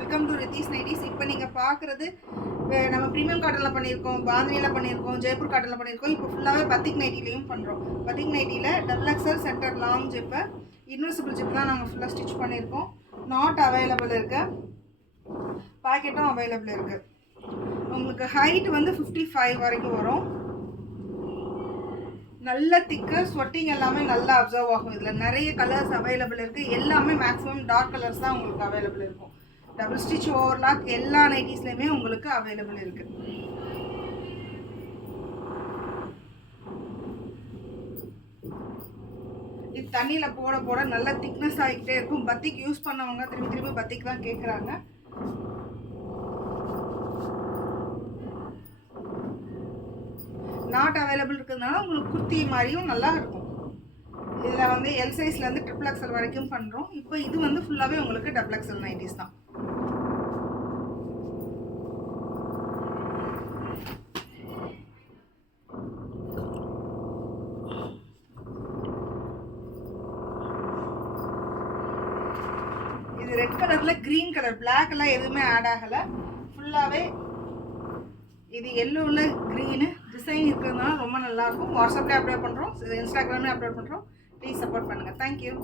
Welcome to Ritheesh nighties. இப்போ நீங்கள் பார்க்குறது நம்ம ப்ரீமியம் காட்டனில் பண்ணியிருக்கோம், பாந்தினியில் பண்ணியிருக்கோம், ஜெய்ப்பூர் காட்டனில் பண்ணியிருக்கோம். இப்போ ஃபுல்லாகவே பத்திக் நைட்டிலையும் பண்ணுறோம். பத்திக் நைட்டியில் double XL centre long zip, invisible zip தான் நாங்கள் ஃபுல்லாக ஸ்டிச் பண்ணியிருக்கோம். நாட் அவைலபிள் இருக்குது, பாக்கெட்டும் அவைலபிள் இருக்குது. உங்களுக்கு ஹைட் வந்து 55 வரைக்கும் வரும். நல்ல திக்கு, ஸ்வெட்டிங் எல்லாமே நல்லா அப்சர்வ் ஆகும். இதில் நிறைய கலர்ஸ் அவைலபிள் இருக்குது. எல்லாமே மேக்ஸிமம் டார்க் கலர்ஸ் தான் உங்களுக்கு அவைலபிள் இருக்கும். டபுள் ஸ்டிச் ஓவர்லாக் எல்லா நைட்டிஸ்லையுமே உங்களுக்கு அவைலபிள் இருக்குது. இது தண்ணியில் போட போட நல்ல திக்னஸ் ஆகிக்கிட்டே இருக்கும். பத்திக் யூஸ் பண்ணவங்க திரும்பி திரும்பி பத்திக் தான் கேட்குறாங்க. நாட் அவைலபிள் இருக்கிறதுனால உங்களுக்கு குர்த்தி மாதிரியும் நல்லா இருக்கும். இதில் வந்து எல் சைஸ்லேருந்து ட்ரிபிள் எக்ஸல் வரைக்கும் பண்ணுறோம். இப்போ இது வந்து ஃபுல்லாகவே உங்களுக்கு டபுள் எக்ஸல் நைட்டிஸ் தான். இது ரெட் கலரில் க்ரீன் கலர், பிளாக் எல்லாம் எதுவுமே ஆட் ஆகலை. ஃபுல்லாகவே இது எல்லோவில் க்ரீனு டிசைன் இருக்கிறதுனால ரொம்ப நல்லாயிருக்கும். வாட்ஸ்அப்லேயே அப்லோட் பண்ணுறோம், இன்ஸ்டாகிராம்லேயே அப்லோட் பண்ணுறோம். ப்ளீஸ் சப்போர்ட் பண்ணுங்கள். தேங்க்யூ.